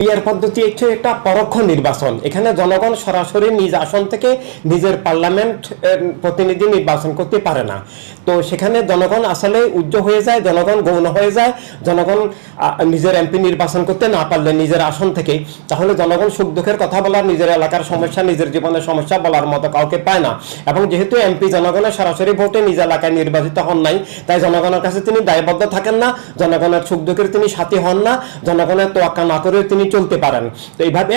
Peer পদ্ধতি হচ্ছে একটা পরোক্ষ নির্বাচন। এখানে জনগণ সরাসরি নিজ আসন থেকে নিজের পার্লামেন্ট প্রতিনিধি নির্বাচন করতে পারে না। তো সেখানে জনগণ আসলে উজ্জ্ব হয়ে যায়, জনগণ গৌণ হয়ে যায়, জনগণ নিজের এমপি নির্বাচন করতে না পারলে নিজের আসন থেকে। তাহলে জনগণ সুখ দুঃখের কথা বলার, নিজের এলাকার সমস্যা, নিজের জীবনের সমস্যা বলার মতো কাউকে পায় না। এবং যেহেতু এমপি জনগণের সরাসরি ভোটে নিজ এলাকায় নির্বাচিত হন নাই, তাই জনগণের কাছে তিনি দায়বদ্ধ থাকেন না। জনগণের সুখ দুঃখের তিনি সাথী হন না। জনগণের তোয়াক্কা না করে তিনি চলতে পারেন। তো এইভাবে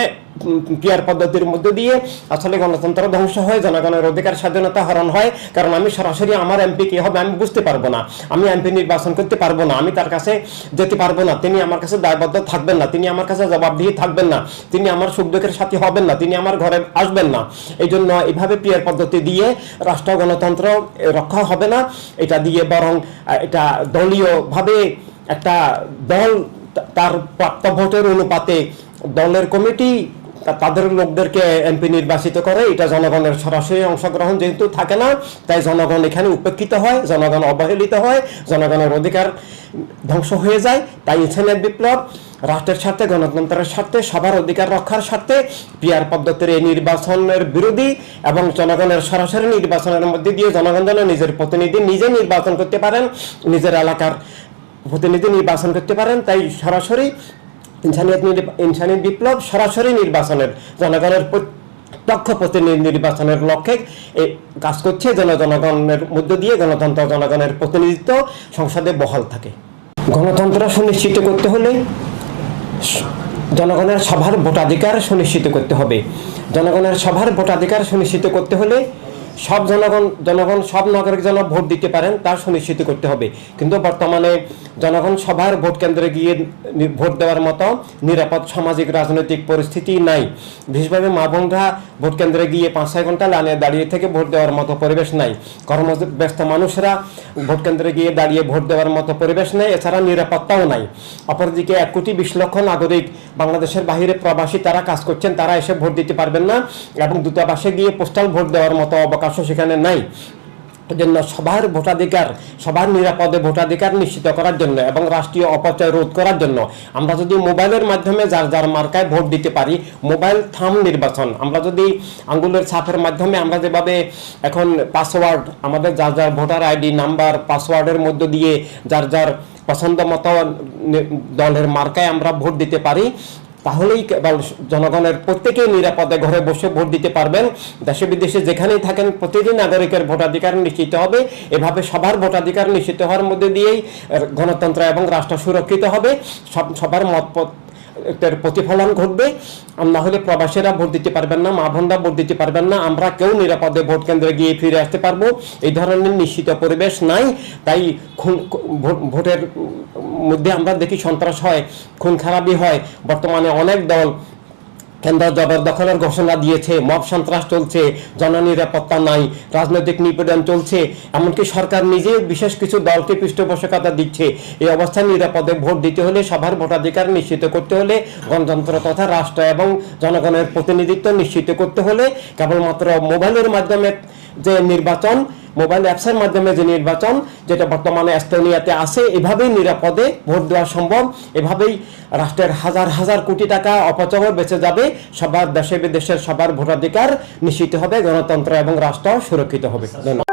পিয়ার পদ্ধতির মধ্যে দিয়ে আসলে গণতন্ত্র ধ্বংস হয়, জনগণের অধিকার স্বাধীনতা হরণ হয়। কারণ আমি সরাসরি আমার এমপি কি হবে, আমি বুঝতে পারব না। আমি এমপি নির্বাচন করতে পারব না। আমি তার কাছে যেতে পারব না। তিনি আমার কাছে দায়বদ্ধ থাকবেন না। তিনি আমার কাছে জবাবদিহি থাকবেন না। তিনি আমার সুখ দুঃখের সাথী হবেন না। তিনি আমার ঘরে আসবেন না। এই জন্য এইভাবে পিয়ার পদ্ধতি দিয়ে রাষ্ট্র, গণতন্ত্র রক্ষা হবে না। এটা দিয়ে বরং এটা দলীয়ভাবে একটা দল তার প্রাপ্ত ভোটের অনুপাতে দলের কমিটি তাদের লোকদেরকে এমপি নির্বাচিত করে। এটা জনগণের সরাসরি অংশগ্রহণ যেহেতু থাকে না, তাই জনগণ এখানে উপেক্ষিত হয়, জনগণ অবহেলিত হয়, জনগণের অধিকার ধ্বংস হয়ে যায়। তাই ইনসানিয়ত বিপ্লব, রাষ্ট্রের স্বার্থে, গণতন্ত্রের স্বার্থে, সবার অধিকার রক্ষার স্বার্থে পিয়ার পদ্ধতির এই নির্বাচনের বিরোধী এবং জনগণের সরাসরি নির্বাচনের মধ্যে দিয়ে জনগণ যেন নিজের প্রতিনিধি নিজে নির্বাচন করতে পারেন, নিজের এলাকার প্রতিনিধি নির্বাচন করতে পারেন, তাই সরাসরি ইনসানিয়ত ইনসানিয়ত বিপ্লব সরাসরি নির্বাচনের, জনগণের প্রত্যক্ষ প্রতিনিধি নির্বাচনের লক্ষ্যে কাজ করছে, যেন জনগণের মধ্য দিয়ে গণতন্ত্র, জনগণের প্রতিনিধিত্ব সংসদে বহাল থাকে। গণতন্ত্র সুনিশ্চিত করতে হলে জনগণের সভার ভোটাধিকার সুনিশ্চিত করতে হবে। জনগণের সভার ভোটাধিকার সুনিশ্চিত করতে হলে সব জনগণ জনগণ, সব নাগরিক যেন ভোট দিতে পারেন, তা সুনিশ্চিত করতে হবে। কিন্তু বর্তমানে জনগণ সবার ভোট কেন্দ্রে গিয়ে ভোট দেওয়ার মতো নিরাপদ সামাজিক, রাজনৈতিক পরিস্থিতি নাই। বিশেষভাবে মা বোনরা ভোট কেন্দ্রে গিয়ে পাঁচ, ছয় ঘণ্টা লাইনে দাঁড়িয়ে থেকে ভোট দেওয়ার মতো পরিবেশ নাই। কর্মব্যস্ত মানুষরা ভোট কেন্দ্রে গিয়ে দাঁড়িয়ে ভোট দেওয়ার মতো পরিবেশ নেই, এছাড়া নিরাপত্তাও নাই। অপরদিকে এক কোটি বিশ লক্ষ নাগরিক বাংলাদেশের বাহিরে প্রবাসী তারা কাজ করছেন, তারা এসে ভোট দিতে পারবেন না এবং দূতাবাসে গিয়ে পোস্টাল ভোট দেওয়ার মতো অবকাশও সেখানে নাই। জন্য সবার ভোটাধিকার সবার নিরাপদে ভোটাধিকার নিশ্চিত করার জন্য এবং রাষ্ট্রীয় অপচয় রোধ করার জন্য আমরা যদি মোবাইলের মাধ্যমে যার যার মার্কায় ভোট দিতে পারি, মোবাইল থাম নির্বাচন। আমরা যদি আঙ্গুলের ছাপের মাধ্যমে আমরা যেভাবে এখন পাসওয়ার্ড, আমাদের যার যার ভোটার আইডি, নাম্বার, পাসওয়ার্ডের মধ্য দিয়ে যার যার পছন্দ মতো দলের মার্কায় আমরা ভোট দিতে পারি তাহলেই কেবল জনগণের প্রত্যেকেই নিরাপদে ঘরে বসে ভোট দিতে পারবেন। দেশে বিদেশে যেখানেই থাকেন প্রতিটি নাগরিকের ভোটাধিকার নিশ্চিত হবে। এভাবে সবার ভোটাধিকার নিশ্চিত হওয়ার মধ্যে দিয়েই গণতন্ত্র এবং রাষ্ট্র সুরক্ষিত হবে। সব সবার মত এর প্রতিফলন ঘটবে। না হলে প্রবাসীরা ভোট দিতে পারবেন না মা বোনরা ভোট দিতে পারবেন না, আমরা কেউ নিরাপদে ভোট কেন্দ্রে গিয়ে ফিরে আসতে পারব। এই ধরনের নিশ্চিত পরিবেশ নাই, তাই খুন, ভোট- ভোটের মধ্যে আমরা দেখি সন্ত্রাস হয়, খুন খারাপি হয়। বর্তমানে অনেক দল কেন্দ্র জবরদখলের ঘোষণা দিয়েছে, মব সন্ত্রাস চলছে জননিরাপত্তা নাই, রাজনৈতিক নিপীড়ন চলছে, এমনকি সরকার নিজে বিশেষ কিছু দলকে পৃষ্ঠপোষকতা দিচ্ছে। এই অবস্থায় নিরাপদে ভোট দিতে হলে সবার ভোটাধিকার নিশ্চিত করতে হলে, গণতন্ত্র তথা রাষ্ট্র এবং জনগণের প্রতিনিধিত্ব নিশ্চিত করতে হলে, কেবলমাত্র মোবাইলের মাধ্যমে যে নির্বাচন মোবাইল অ্যাপসের মাধ্যমে যে নির্বাচন, যেটা বর্তমানে এস্তোনিয়াতে আছে, এভাবেই নিরাপদে ভোট দেওয়া সম্ভব। এভাবেই রাষ্ট্রের হাজার হাজার কোটি টাকা অপচয় বেঁচে যাবে। সবার দেশে বিদেশের সবার ভোটাধিকার নিশ্চিত হবে, গণতন্ত্র এবং রাষ্ট্র সুরক্ষিত হবে। ধন্যবাদ।